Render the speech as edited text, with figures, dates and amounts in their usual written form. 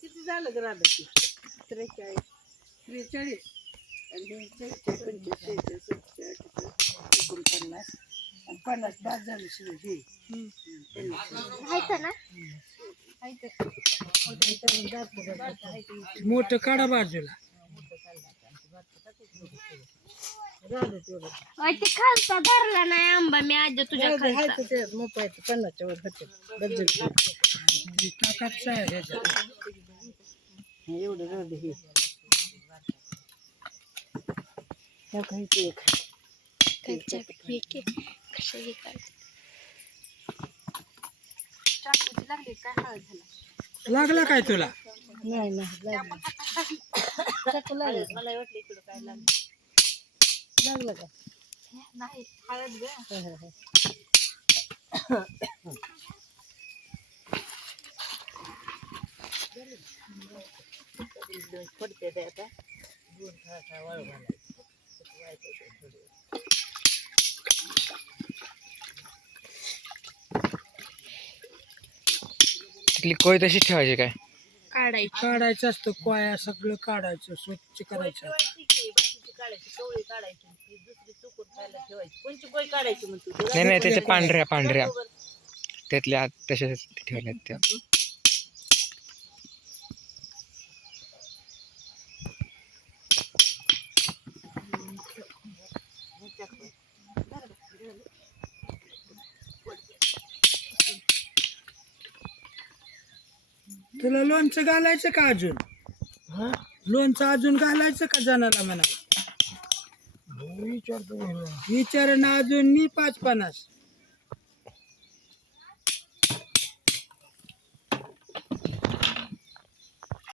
किती झालं ग राधा? 43 आणि 45 49 50 बाद झालं शिव हे मोठं काढा बाजूला. ते खालचा धरला नाही आंबा मी आज तुझ्या खालचा. ते मोपायचं 50च्या वर होते डझन ताकातचं आहे ह्याच्यात. एवढं राहू हे खायचं एक कशाही काढते. चाकूची लागली काय हळद झाला. लागला काय तुला? नाही लागलं चाकू लागलं मला वाटलं इकडं काय लागलं लागलं का नाही हळद ग. पडते ते आता दोन थोडा वाळू घालायचं तिथली कोय तशी ठेवायची काय? काढायचं असतं कोया सगळं काढायचं स्वच्छ करायचं. काढायची कवळी काढायची ती दुसरी चुकून खायला ठेवायची. कोणची कोय काढायची म्हणतो नाही नाही त्याच्या पांढऱ्या त्यातल्या तशाच ठेवल्यात त्या. तुला लोणचं घालायचं का अजून? लोणचं अजून घालायचं का जणाला म्हणा? विचार ना अजून मी 5-50